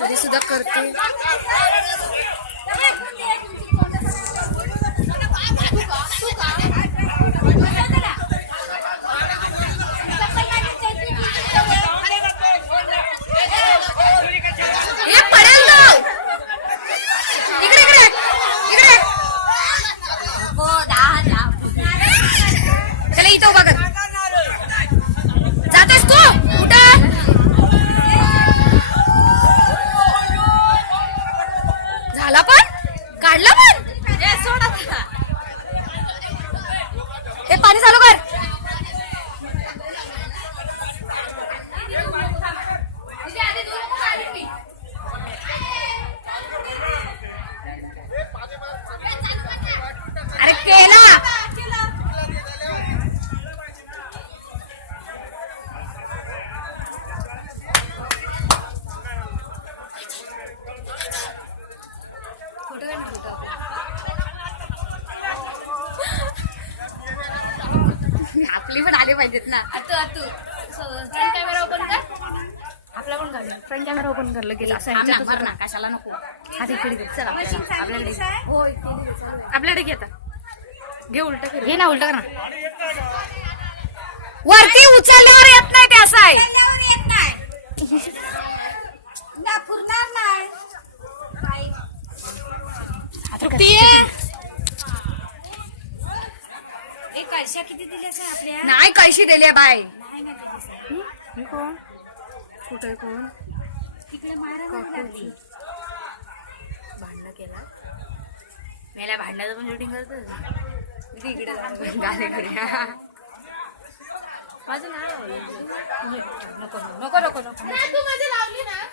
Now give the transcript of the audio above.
तरी सुद्धा करते. आपली पण आले पाहिजेत ना. फ्रंट कॅमेरा ओपन कर. आपला पण काढ. फ्रंट कॅमेरा ओपन करलं गेलं असं ना कशाला नको. हा तिकडे चल आपल्याकडे. हो आपल्याकडे घे आता. घे उलट कर. घे ना उलट कर ना. वरती उचलल्यावर येत नाही ते असं आहे. येत नाही पुरणार नाही. कळशा किती दिल्या आपल्या. नाही कळशी दिली बाय. कोण कुठे कोण तिकडे भांडण केला. मेला भांडणाचं पण शूटिंग करतो इकडे गाणे माझं नाव नको नको नको नको.